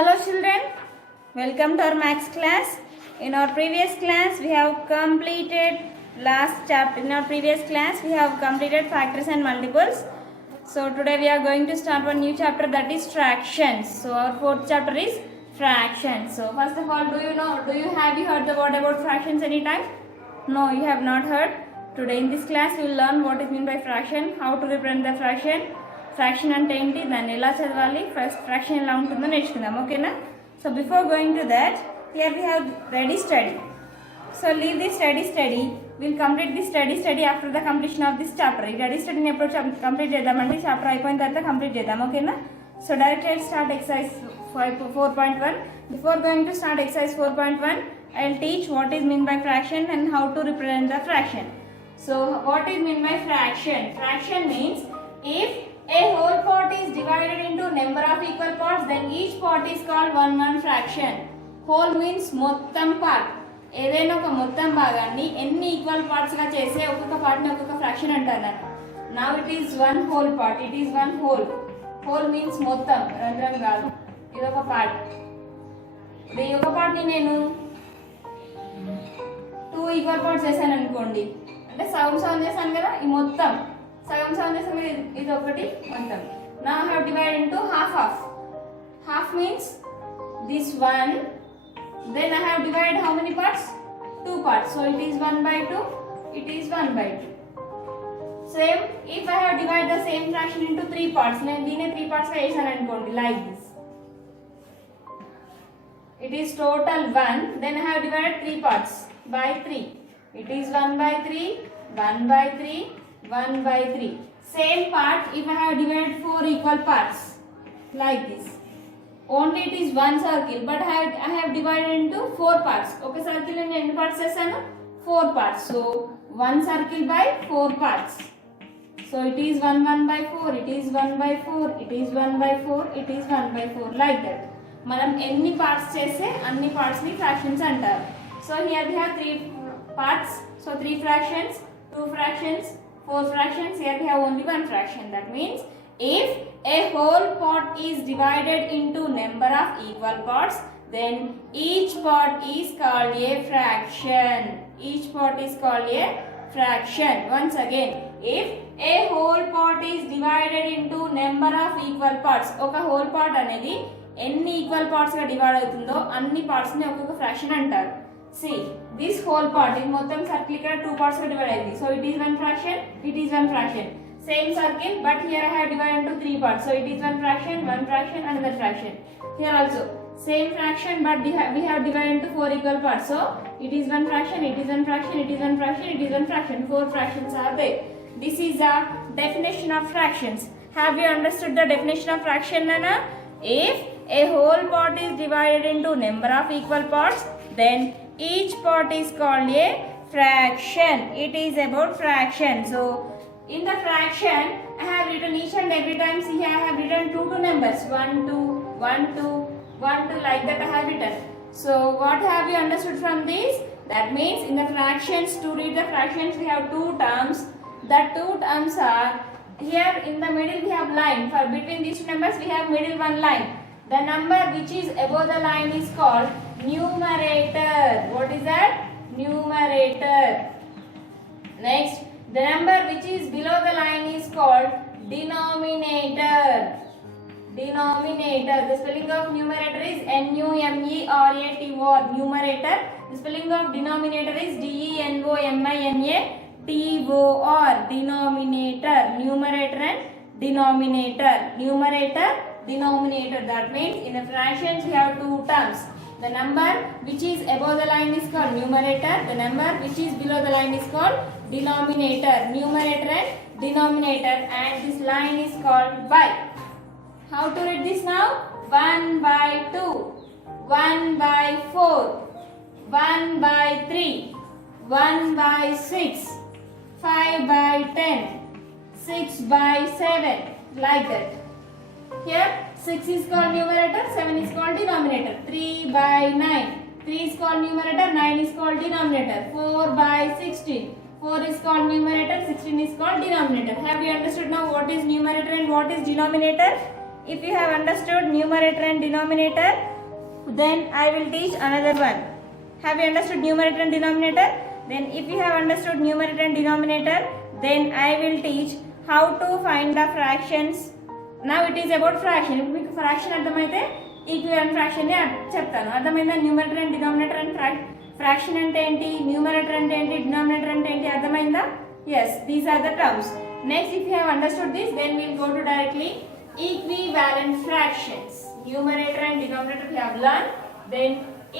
Hello children, welcome to our maths class. In our previous class we have completed last chapter. In our previous class we have completed factors and multiples. So today we are going to start one new chapter, that is fractions. So our fourth chapter is fractions. So first of all, have you heard the word about fractions any time? No, you have not heard. Today in this class we will learn what is meant by fraction, how to represent the fraction, fraction అంటే ఏంటి, దాన్ని ఎలా చదవాలి, first fraction ఎలా ఉంటుందో నేర్చుకుందాం. ఓకేనా? So before going to that, here we have ready steady. So leave the study will complete the study after the completion of this chapter. ఈ రెడీ స్టడీని ఎప్పుడు కంప్లీట్ చేద్దామంటే చాప్టర్ అయిపోయిన తర్వాత కంప్లీట్ చేద్దాం. ఓకేనా? So direct start exercise 4.1. Before going to start exercise 4.1, I will teach what is meant by fraction and how to represent the fraction. So what is meant by fraction? Fraction means if a whole part is divided into number of equal parts, then each part is called one fraction. Whole means మొత్తం part. ఏదైనా ఒక మొత్తం భాగాన్ని ఎన్ని equal parts గా చేసే ఒక్కొక్క part ని ఒక్కొక్క ఫ్రాక్షన్ అంటారు. Now it is one whole part. It is one whole. Whole means మొత్తం, రంధ్రం కాదు. ఇది ఒక పార్ట్. ఈ ఒక పార్ట్ ని నేను 2 ఈక్వల్ పార్ట్స్ చేశాను అనుకోండి, అంటే సగం చేశాను కదా, ఈ మొత్తం సగం చేసాను, ఇది ఒకటి మొత్తం. Now I have divided into half. Half means this one. Then I have divided how many parts? 2 parts. So it is 1/2. It is 1/2. Same if I have divided the same fraction into 3 parts. నేను దీన్ని 3 parts గా చేశాను అనుకోండి, like this. It is total 1. Then I have divided 3 parts by 3. It is 1/3, 1/3, 1/3. Same part if I have divided 4 equal parts, like this. Only it is one circle, but I have divided into 4 parts. Okay, circle in any parts chesanu? 4 parts. So 1 circle by 4 parts. So it is 1/4, it is 1/4, it is 1/4, it is 1/4, like that. మనం ఎన్ని parts చేస్తే అన్ని parts ని fractions అంటారు. So here we have 3 parts. So 3 fractions, 2 fractions, 4 fractions. Here we have only 1 fraction. That means if a whole part is divided into number of equal parts, then each part is called a fraction. Each part is called a fraction. Once again, if a whole part is divided into number of equal parts, oka whole part anedi ఎన్ని equal parts గా divide అవుతుందో అన్ని parts ని ఒక్కొక్క fraction అంటారు. See, this whole part, ఇది మొత్తం circle ఇక్కడ 2 parts గా డివైడ్ అయింది. So it is 1 fraction, it is 1 fraction. Same circle, but here I have divided into 3 parts. So it is 1 fraction, another fraction. Here also same fraction, but we have divided into 4 equal parts. So it is 1 fraction, it is 1 fraction, it is 1 fraction, it is 1 fraction. 4 fractions are there. This is the definition of fractions. Have you understood the definition of fraction, Nana? If a whole part is divided into number of equal parts, then each part is called a fraction. It is about fraction. So in the fraction I have written each and every time. See, here I have written 2 numbers, 1 2 1 2 1 2, like that I have written. So what have you understood from this? That means in the fractions, to read the fractions we have 2 terms. The 2 terms are here in the middle we have line. For between these 2 numbers we have middle one line. The number which is above the line is called numerator. What is that? Numerator. Next, the number which is below the line is called denominator. Denominator. The spelling of numerator is Numerator. Numerator. The spelling of denominator is Denominator. Denominator. Numerator and denominator. Numerator, denominator. That means in the fractions we have 2 terms. The number which is above the line is called numerator. The number which is below the line is called denominator. Numerator and denominator. And this line is called by. How to read this now? 1/2, 1/4, 1/3, 1/6, 5/10, 6/7, like that. Here 6 is called numerator, 7 is called denominator. 3/9, 3 is called numerator, 9 is called denominator. 4/16, 4 is called numerator, 16 is called denominator. Have you understood now what is numerator and what is denominator? If you have understood numerator and denominator, then I will teach another one. Have you understood numerator and denominator? Then if you have understood numerator and denominator, then I will teach how to find the fractions. Now it is about fraction. If మీకు fraction అర్థమైతే equivalent fraction ని చెప్తాను. అర్థమైందా? Numerator and denominator and fraction అంటే ఏంటి, numerator అంటే ఏంటి, denominator అంటే ఏంటి, అర్థమైందా? Yes, these are the terms. Next, if you have understood this, then we will go to directly equivalent fractions. Numerator and denominator we have learned. Then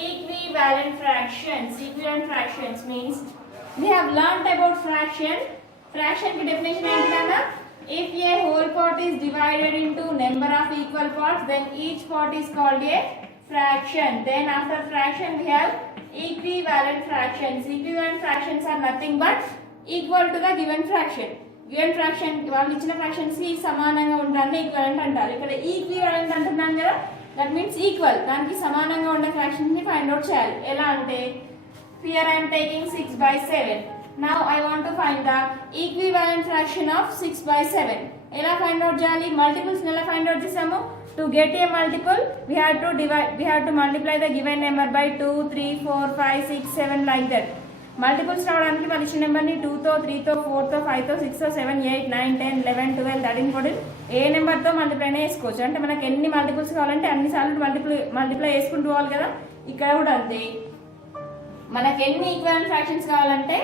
equivalent fractions. Equivalent fractions means we have learnt about fraction. Fraction ki definition ఏంటి కదా? If a whole part is divided into number of equal parts, then each part is called a fraction. Then after fraction we have equivalent fractions. Equivalent fractions are nothing but equal to the given fraction. Given fraction వాళ్ళు ఇచ్చిన fractions కి సమానంగా ఉంటారని equivalent అంటారు. ఇక్కడ equivalent అంటున్నాం కదా, that means equal, దానికి సమానంగా ఉండే ఫ్రాక్షన్స్ ని ఫైండ్ అవుట్ చేయాలి. ఎలా అంటే here I am taking 6/7. Now I want to find the equivalent fraction of 6/7. ఎలా ఫైండ్ అవుట్ చేయాలి? మల్టిపుల్స్ ఎలా ఫైండ్ అవుట్ చేసాము? To get a multiple we have to multiply the given number by 2, 3, 4, 5, 6, 7 like that. Multiples రావడానికి మన ఇచ్చిన నెంబర్ని 2 తో 3 తో 4 తో 5 తో 6 తో 7 8 9 10 11 12 13 14 ఏ నెంబర్తో మల్టిప్లై చేసుకోవచ్చు. అంటే మనకి ఎన్ని మల్టిపుల్స్ కావాలంటే అన్ని సార్లు మల్టిప్లై చేసుకుంటూ పోవాలి కదా. ఇక్కడ కూడా అంతే, మనకి ఎన్ని ఈక్వలెంట్ ఫ్రాక్షన్స్ కావాలంటే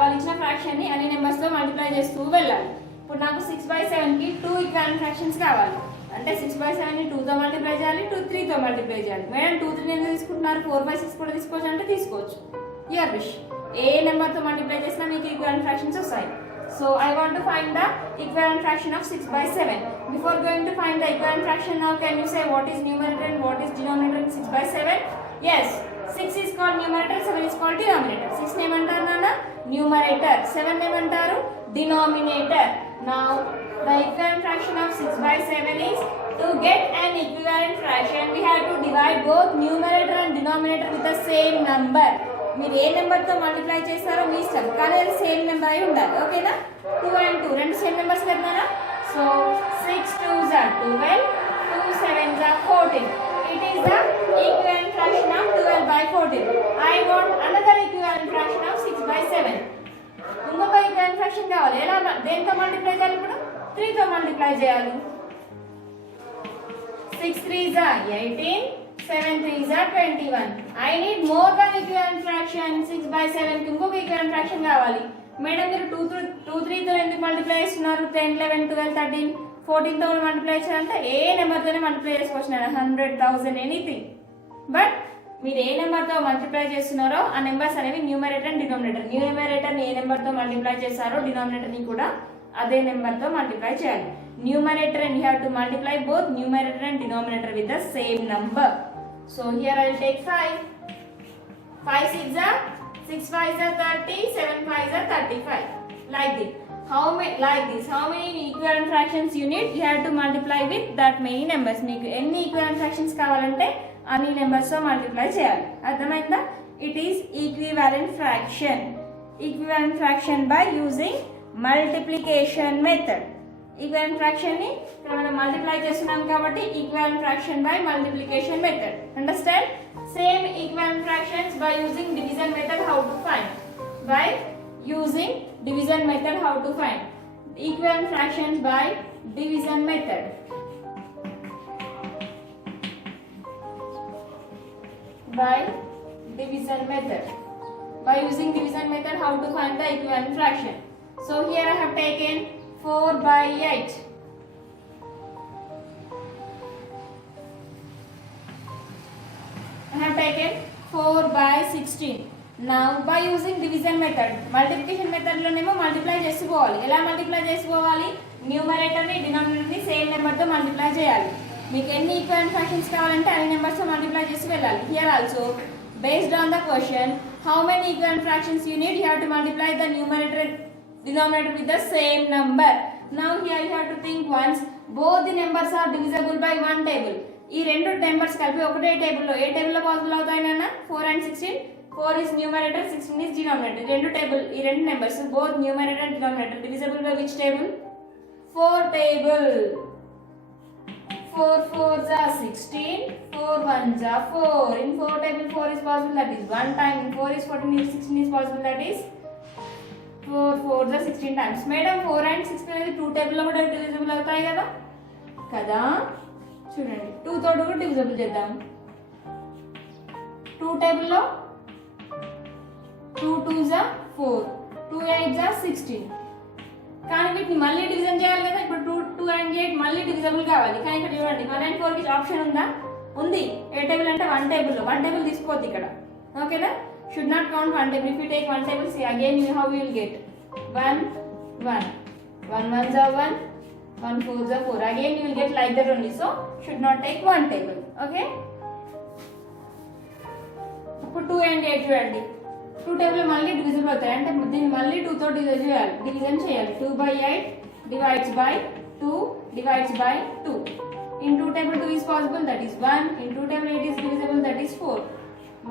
వాళ్ళు ఇచ్చిన ఫ్రాక్షన్ ని అన్ని నెంబర్స్ తో మల్టిప్లై చేస్తూ వెళ్ళాలి. ఇప్పుడు నాకు 6/7 కి 2 ఈక్వలెంట్ ఫ్రాక్షన్స్ కావాలి. అంటే 6/7 ని 2 తో మల్టిప్లై చేయాలి, 3 తో మల్టిప్లై చేయాలి. మేడం 2, 3 ఎందుకు తీసుకుంటున్నారు? 4/6 కూడా తీసుకోవచ్చు అంటే తీసుకోవచ్చు. Your wish. ఏ నెంబర్ తో మల్టిప్లై చేసినా మీకు ఈక్వలెంట్ ఫ్రాక్షన్స్ వస్తాయి. So I want to find the equivalent fraction of 6/7. Before going to find the equivalent fraction, now can you say what is numerator and what is denominator in 6/7? Yes, 6 is called numerator, 7 is called denominator. 6 name antaru nana numerator, 7 name antaru denominator. Now the equivalent fraction of 6/7 is, to get an equivalent fraction we have to divide both numerator and denominator with the same number. మీరు ఏ number తో multiply చేస్తారో మీ ఇష్టం, కానీ అది same number అయి ఉండాలి. ఓకేనా? 2 and 2 రెండు సేమ్ నెంబర్స్ కదా. So 6 2s are 12, 2 7s are 14. It is the equivalent fraction of 12/14. I want another equivalent fraction of 6/7. ఇంకొక ఈక్వివలెంట్ ఫ్రాక్షన్ కావాలి. ఎలా, దేంతో మల్టిప్లై చేయాలి? ఇప్పుడు 3 తో మల్టిప్లై చేయాలి. 6 3s are 18, 7 3s are 21. I need more than equivalent fraction. 6/7 కి ఇంకొక ఈక్వివలెంట్ ఫ్రాక్షన్ కావాలి. మేడం మీరు 2 3 తో ఎందుకు మల్టిప్లై చేస్తున్నారు? 10 11 12 13 14 తో మల్టిప్లై చేయాలంటే ఏ నెంబర్ తోనే మల్టిప్లై చేసుకోవచ్చు, 100 1000 ఎనీథింగ్. బట్ మీరు ఏ నెంబర్ తో మల్టిప్లై చేస్తున్నారో ఆ నెంబర్స్ అనేవి న్యూమరేటర్ అండ్ డినామినేటర్. న్యూమరేటర్ ని ఏ నెంబర్ తో మల్టిప్లై చేస్తారో డినామినేటర్ ని కూడా అదే నెంబర్ తో మల్టిప్లై చేయాలి. Numerator and you have to multiply both numerator and denominator with the same number. So here I will take 5. 5 6 are 6 5s are 30, 7 5s are 35. Like this. How many equivalent fractions you need? You have to multiply with that many numbers. మీకు ఎన్ని equivalent fractions కావాలంటే అన్ని numbers తో multiply చేయాలి. అర్థమైందా? It is equivalent fraction. Equivalent fraction by using multiplication method. Equivalent fraction ని ఇక్కడ మనం మల్టిప్లై చేస్తున్నాం కాబట్టి equivalent fraction by multiplication method. Understand? Same equivalent fractions by using division method how to find. By using division method how to find equivalent fractions by division method. By division method. By using division method how to find the equivalent fraction. So here I have taken 4/8. I have taken 4/16. Now by using division method, multiplication method లోనేమో multiply చేసుకోవాలి. ఎలా multiply చేసుకోవాలి? Numerator ని denominator ని same number తో multiply చేయాలి. మీకు ఎన్ని ఈక్వలెంట్ ఫ్రాక్షన్స్ కావాలంటే అన్ని నెంబర్స్ తో మల్టిప్లై చేసి వెళ్ళాలి. Here also based on the question how many equivalent fractions you need, you have to multiply the numerator denominator with the same number. Now here you have to think once, both the numbers are divisible by one table. ఈ రెండు numbers కలిపి ఒకటే table లో, ఏ table లో possible అవుతాయి నాన్న? 4 and 16. 4 is numerator, 16 is denominator. ఈ రెండు numbers both numerator and denominator divisible by which table? 4 table. 4 4s are 16, 4 1s are 4. In 4 table 4 is possible, that is 1 time. In 4 is 14, if 16 is possible, that is 4 4s are 16 times. Madam 4 and 16 అనేది 2 table లో కూడా divisible అవుతాయి కదా కదా చూడండి 2 తోటి కూడా divisible చేద్దాం. 2 table లో 2 2s are 4, 2 8s are 16. కానీ వీటిని మళ్ళీ డివిజన్ చేయాలి కదా. ఇప్పుడు 2 and 8 మళ్ళీ డివిజబుల్ కావాలి. కానీ ఇక్కడ చూడండి 1 and 4 కి ఆప్షన్ ఉందా? ఉంది. ఏ టేబుల్ అంటే 1 టేబుల్ లో 1 టేబుల్ తీసుకోవద్దు ఇక్కడ. ఓకేనా? Should not count 1 table. If you take 1 table, see again you how you will get 1 1 1 1s are 1, 1 4s are 4. Again you will get like that only. So should not take 1 table. Okay? ఇప్పుడు 2 and 8 చూడండి. 2 table మళ్ళీ divisible అవుతాయి అంటే దీన్ని మళ్ళీ 2 తో division చేయాలి. 2 by 8 divides by 2 divides by 2. In 2 table 2 is possible, that is 1. In 2 table 8 is divisible, that is 4.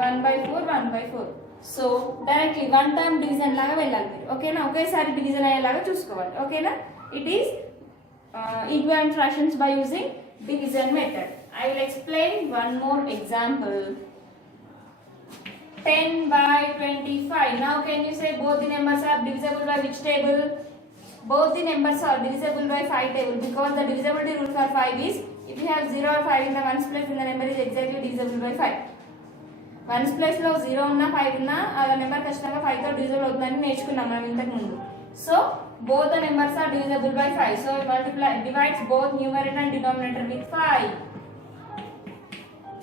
1 by 4 1 by 4. So directly one time division లాగా వెళ్ళాలి మీరు. ఓకేనా? ఒకేసారి డివిజన్ అయ్యేలాగా చూసుకోవాలి. ఓకేనా? It is equivalent fractions by using division method. I will explain one more example. 10 by 25. Now can you say both the numbers are divisible by which table? Both the numbers are divisible by 5 table, because the divisibility rule for 5 is if you have 0 or 5 in the ones place, then the number is exactly divisible by 5. Ones place లో 0 ఉన్నా 5 ఉన్నా ఆ number ఖచ్చితంగా 5 తో divisible అవుతుందని నేర్చుకున్నాం మనం ఇంతకు ముందు. So both the numbers are divisible by 5. So divides both numerator and denominator with 5.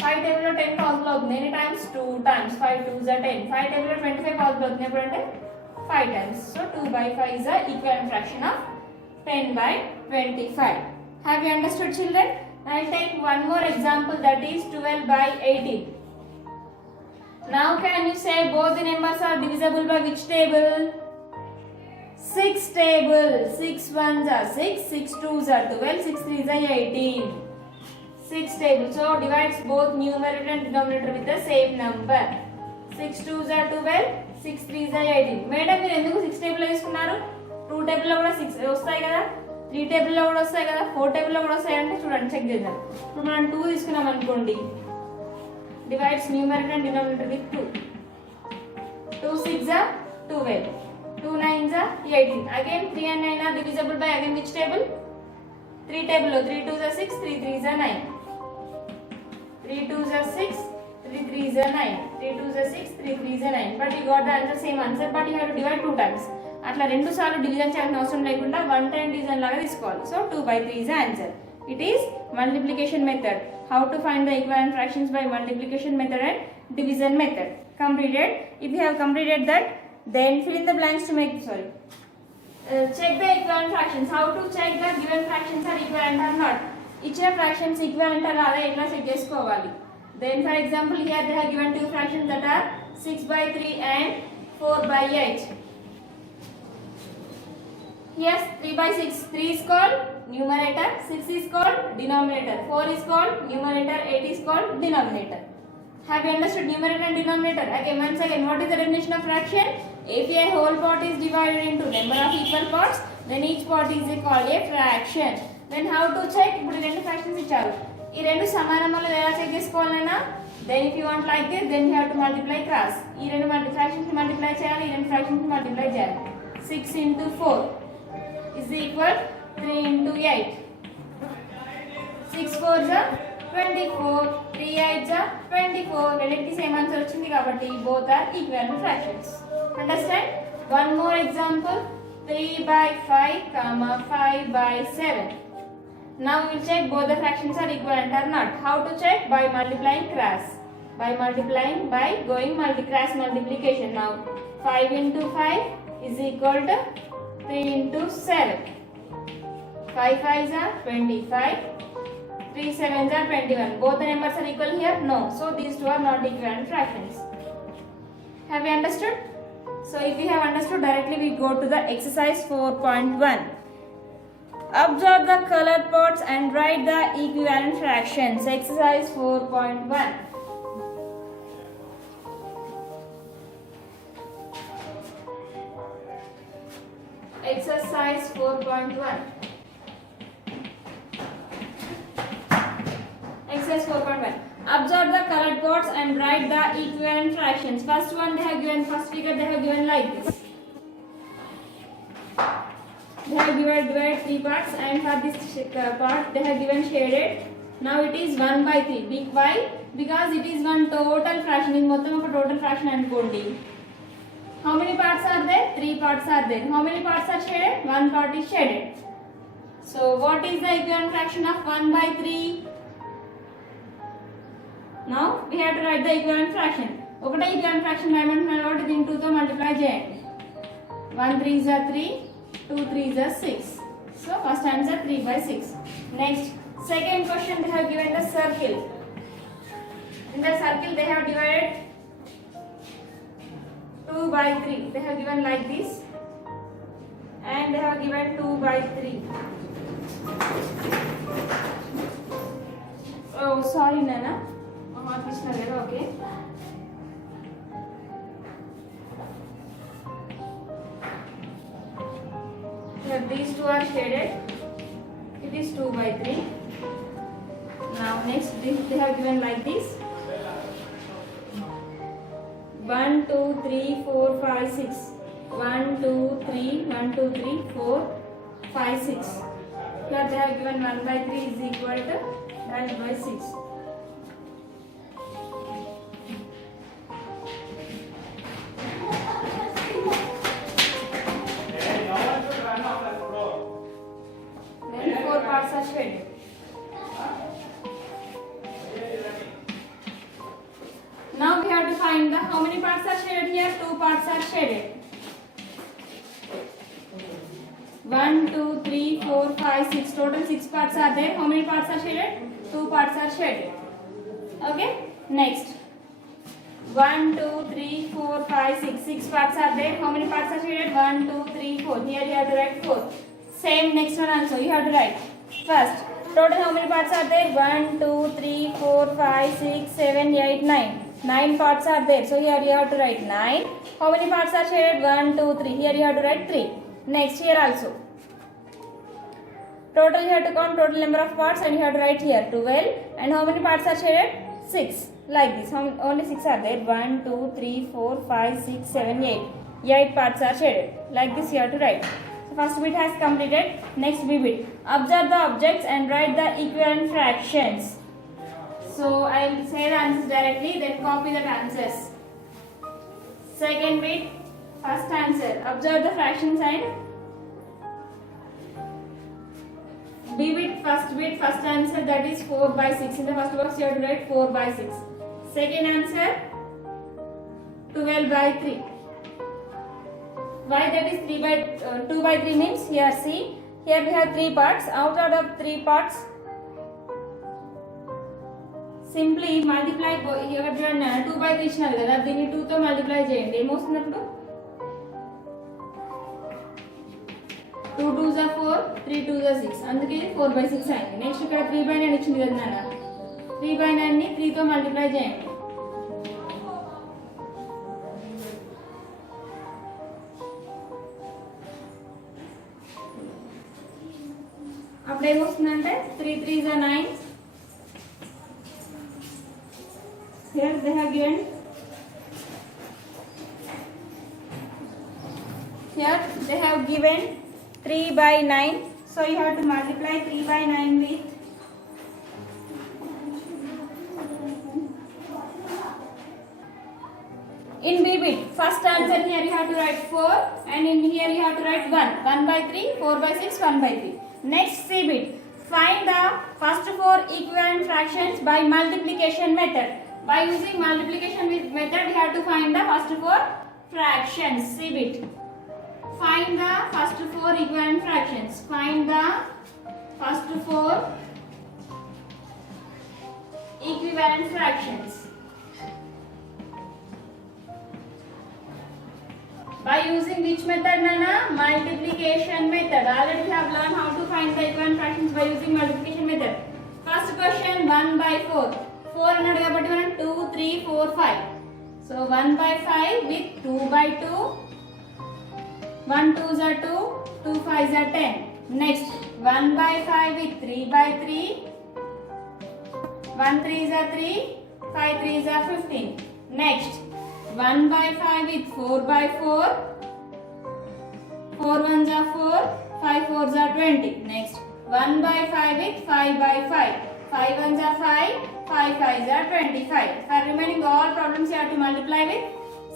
5 table లో 10 పాసిబుల్ అవుతుంది. Any times 2 times. 5 2s are 10. 5 table లో 25 పాసిబుల్ అవుతుంది. ఎప్పుడు అంటే 5 times. So 2 by 5 is the equivalent fraction of 10 by 25. Have you understood, children? Now I'll take one more example, that is 12 by 18. Now can you say both the numbers are divisible by which table? 6 table. 6 1s are 6, 6 2s are 12, 6 3s are 18. 6 table. So divides both numerator and denominator with the same number. 6 2s are 12, 6 3s are 18. Madam మీరు ఎందుకు 6 table తీసుకున్నారు? 2 table లో కూడా 6 వస్తాయి కదా, 3 table లో కూడా వస్తాయి కదా, 4 టేబుల్ లో కూడా వస్తాయి అంటే చూడండి చెక్ చేద్దాం. ఇప్పుడు మనం 2 తీసుకున్నాం అనుకోండి, divides numerator and denominator with 2. 2 6s are 12, 2 9s are 18. Again 3 and 9 are divisible by again which table? 3 table లో 3 2s are 6, 3 3s are 9. 3 2s are 6, 3 3s are 9. 3 2s are 6, 3 3s are 9. But you got the answer, same answer, but you have to divide 2 times. అట్లా రెండు సార్లు division చేయాల్సిన అవసరం లేకుండా one time division లాగా తీసుకోవాలి. So 2 by 3 is the answer. It is multiplication method. How to find the equivalent fractions by multiplication method and division method. Completed. If you have completed that, then fill in the blanks to make check the equivalent fractions. How to check the given fractions are equivalent or not? ఇచ్చిన fractions equivalent or అదే ఎట్లా check చేసుకోవాలి? Then for example here they have given two fractions that are 6 by 3 and 4 by 8. Yes, 3 by 6. 3 is called numerator, 6 is called denominator, 4 is called numerator, 8 is called denominator. Have you understood numerator and denominator? Okay, once again, what is the definition of fraction? If a whole part is divided into number of equal parts, then each part is called a fraction. Then how to check? ఇప్పుడు రెండు fractions ఇచ్చారు, ఈ రెండు సమానమో లేదో ఎలా check చేసుకోవాలన్నా, then if you want like this, then you have to multiply cross. ఈ రెండు fractions ని multiply చేయాలి, ఈ రెండు fractions ని multiply చేయాలి. 6 into 4 is equal 3 into 8. 6 4s are 24, 3 8s are 24. రెండింటికి సేమ్ ఆన్సర్ వచ్చింది కాబట్టి both are equivalent fractions. Understand? One more example, 3 by 5, 5 by 7. Now we will check both the fractions are equivalent or not. How to check? By multiplying cross. By multiplying by going cross multiplication. Now 5 into 5 is equal to 3 into 7. 5 5s are 25. 3 7s are 21. Both the numbers are equal here? No. So these two are not equivalent fractions. Have you understood? So if you have understood, directly we go to the exercise 4.1. Observe the colored parts and write the equivalent fractions. Exercise 4.1. Exercise 4.1. exercise 4.1. Observe the colored pots and write the equivalent fractions. First one they have given, first figure they have given like this. They have divided 3 parts, and for this part they have given shaded. Now it is 1 by 3. Why? Because it is one total fraction. In మొత్తం ఒక total fraction అనుకోండి. How many parts are there? 3 parts are there. How many parts are shaded? 1 part is shaded. So what is the equivalent fraction of 1 by 3? Now we have to write the equivalent fraction. ఒకటే equivalent fraction రాయమంటున్నారు కాబట్టి దీన్ని 2 తో multiply చేయండి. 1 3 is 3, 2 3 is 6. So first answer 3 by 6. Next, second question they have given the circle. In the circle they have divided 2 by 3. They have given like this, and they have given 2 by 3. Oh, sorry, Nana. Okay. Here these two are shaded. It is 2 by 3. Now next they have given like this. 1 2 3 4 5 6. 1 2 3 1 2 3 4 5 6. Here they have given 1 by 3 is equal to 9 by 6. Then 4 parts are shaded. Now we have to find the how many parts are shaded here? 2 parts are shaded. 1 2 3 4 5 6. Total 6 parts are there. How many parts are shaded? 2 parts are shaded. Okay. Next. 1 2 3 4 5 6. 6 parts are there. How many parts are shaded? 1 2 3 4. Here you have to write 4. Same next one also you have to write. First, total how many parts are there? 1 2 3 4 5 6 7 8 9. 9 parts are there. So here you have to write 9. How many parts are shaded? 1 2 3. Here you have to write 3. Next, here also. Total you have to count total number of parts, and you have to write here 12. And how many parts are shaded? 6. Like this. Only 6 are there. 1 2 3 4 5 6 7 8. 8 parts are shaded. Like this you have to write. So first bit has completed. Next B bit. Observe the objects and write the equivalent fractions. So I will say the answers directly, then copy the answers. Second bit, first answer. Observe the fraction sign. B bit, first answer, that is 4 by 6. In the first box you have to write 4 by 6. Second answer, 12 by 3. Why that is 3 by 2 by 3 means, here see, here we have 3 parts. Out of 3 parts, simply multiply. Here 2 by 3 ఇచ్చినారు కదా, దీన్ని 2 తో multiply చేయండి. ఏమొస్తుంది అప్పుడు? 2 2s are 4, 3 2s are 6. అందుకే 4 by 6 అయింది. Next ఇక్కడ 3 by 9 ఇచ్చింది కదా నాన్న, 3 by 9 ని 3 తో మల్టిప్లై చేయండి. అప్పుడు ఏమొస్తుందంటే 3 3s are 9. Here they have given, here they have given 3 by 9. So you have to multiply 3 by 9 with in B bit. First answer here you have to write 4, and in here you have to write 1. 1 by 3, 4 by 6, 1 by 3. Next C bit. Find the first 4 equivalent fractions by multiplication method. By using multiplication method, we have to find the first 4 fractions. C bit. Find the first 4 equivalent fractions. Find the first 4 equivalent fractions. By using which method, Nana? Multiplication method. Already we have learned how to find the equivalent fractions by using multiplication method. First question, 1 by 4. 4 అన్నాడు కాబట్టి మనం 2 3 4 5. So 1 by 5 with 2 by 2. 1 2s are 2, 2 5s are 10. Next, 1 by 5 with 3 by 3. 1 3s are 3, 5 3s are 15. Next, 1 by 5 with 4 by 4, 4 1s are 4, 5 4s are 20. Next, 1 by 5 with 5 by 5, 5 1s are 5, 5 5s are 25. For remaining all problems you have to multiply with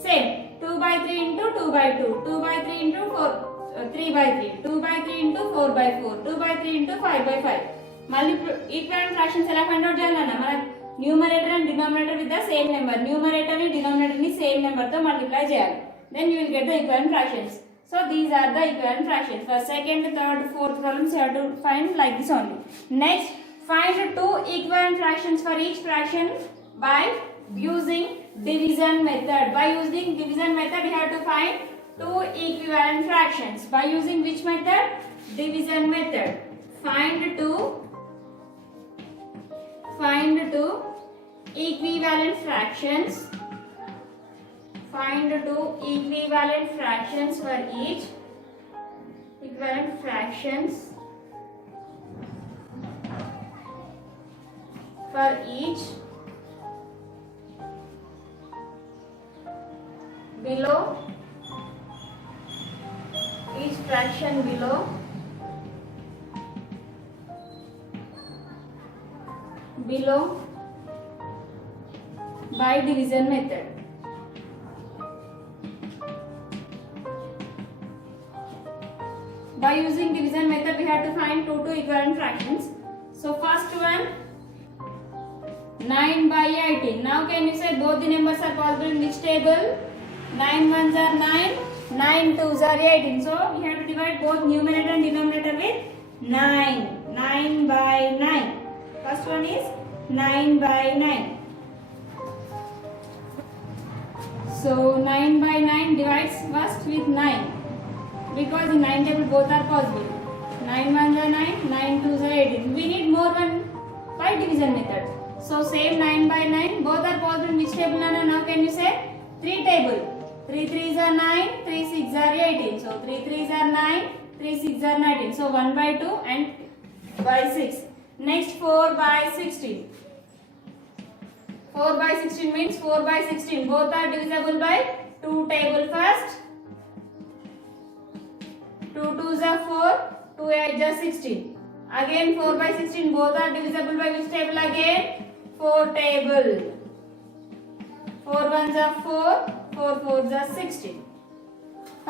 same. 2 by 3 into 2 by 2, 2 by 3 into 3 by 3, 2 by 3 into 4 by 4, 2 by 3 into 5 by 5. Equivalent fractions ఎలా find out చేయాలన్నా మన numerator and denominator with the same number, numerator ని denominator ని same number తో multiply చేయాలి. Then you will get the equivalent fractions. So these are the equivalent fractions. For second, third, fourth problems you have to find like this only. Next, find two equivalent fractions for each fraction by using division method. By using division method you have to find two equivalent fractions. By using which method? Division method. Find two equivalent fractions. Find two equivalent fractions for each equivalent fractions for each below each fraction below by division method. By using division method we have to find two equivalent fractions. So first one, 9 by 18. Now can you say both the numbers are possible in which table? 9 1s are 9, 9 2s are 18. So you have to divide both numerator and denominator with 9. 9 by 9. First one is 9 by 9. So 9 by 9 divides first with 9. Because in 9 table both are possible. 9 1s are 9, 9 2s are 18. We need more one by division method. So same 9 by 9 both are possible in which table, Nana? Now can you say 3 table. 3 3s are 9, 3 6 are 18. So 3 3s are 9, 3 6 are 19. So 1 by 2 and by 6. Next 4 by 16. 4 by 16 means 4 by 16 both are divisible by 2 table first. 2 2s are 4, 2 8s are 16. Again 4 by 16 both are divisible by which table again? 4 table. 4 1s are 4, 4 4s are 16.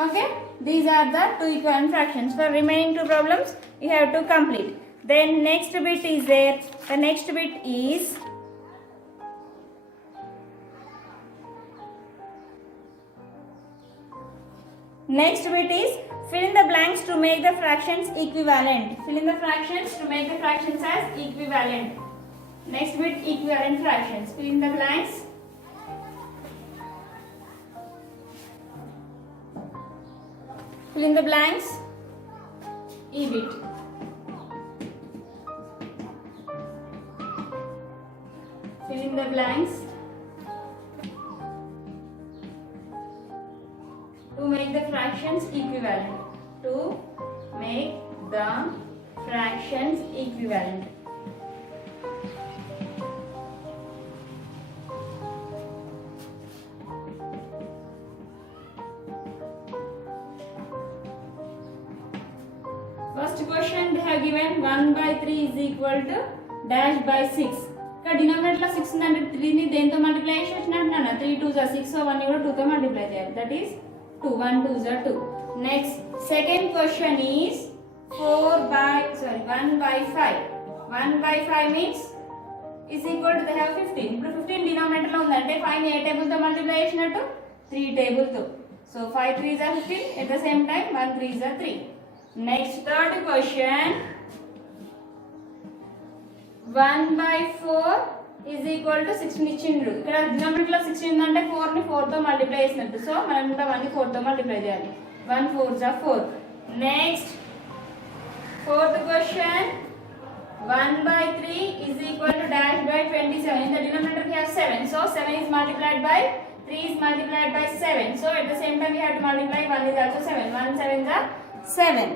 Okay, these are the two equivalent fractions. For remaining two problems you have to complete. Then next bit is there. The next bit is fill in the blanks to make the fractions equivalent. Fill in the fractions to make the fractions as equivalent. Next bit, equivalent fractions. Fill in the blanks. Fill in the blanks. E bit. Fill in the blanks. To make the fractions equivalent. To make the fractions equivalent. First question they have given 1 by 3 is equal to dash by 6. ఇక్కడ denominator లో 6 ఉందంటే 3 ని దేంతో multiply చేసి వచ్చినట్టున్నా 3 2s are 6, so 1 ని కూడా 2 తో multiply చేయాలి. That is 2, 1 2s are 2. Next, second question is 1 by 5. 1 by 5 means is equal to they have 15. ఇప్పుడు 15 డినామినేటర్ లో ఉందంటే 5 ని ఏ టేబుల్ తో మల్టిప్లై చేసినట్టు 3 టేబుల్ తో. So 5 3s are 15, at the same time 1 3s are 3. Next, third question, 1 by 4 is equal to 16 ఇచ్చిండ్రు. ఇక్కడ denominator లో 16 ఉందంటే 4 ని 4 తో మల్టిప్లై చేసినట్టు. సో మనం కూడా 1 ని 4 తో మల్టిప్లై చేయాలి. 1 4s are 4. Next, fourth question, 1 by 3 is equal to dash by 27. In the denominator we have 7. So 7 is multiplied by 3 is multiplied by 7. So at the same time we have to multiply 1 is also 7. 1 7s are 7.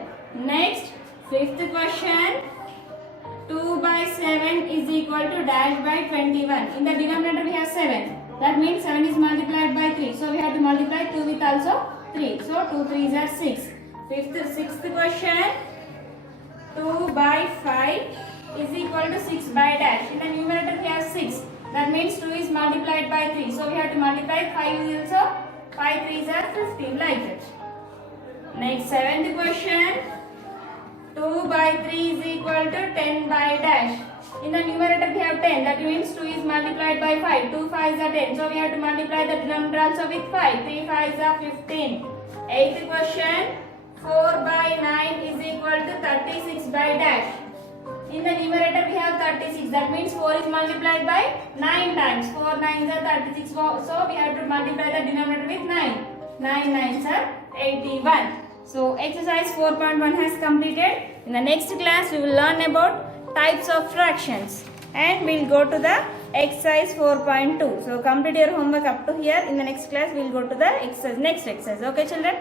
Next, fifth question, 2 by 7 is equal to dash by 21. In the denominator we have 7. That means 7 is multiplied by 3. So we have to multiply 2 with also 3. So 2 3s are 6. Sixth question. 2 by 5 is equal to 6 by dash. In the numerator we have 6. That means 2 is multiplied by 3. So we have to multiply 5 is also 5 3s are 15 like that. Next seventh question. 2 by 3 is equal to 10 by dash. In the numerator we have 10. That means 2 is multiplied by 5. 2 5s are 10. So we have to multiply the denominator also with 5. 3 5s are 15. Eighth question. 4 by 9 is equal to 36 by dash. In the numerator we have 36. That means 4 is multiplied by 9 times. 4 9s are 36. So we have to multiply the denominator with 9. 9 9s are 81. So exercise 4.1 has completed. In the next class we will learn about types of fractions and we will go to the exercise 4.2. So complete your homework up to here. In the next class we will go to the next exercise. Okay children.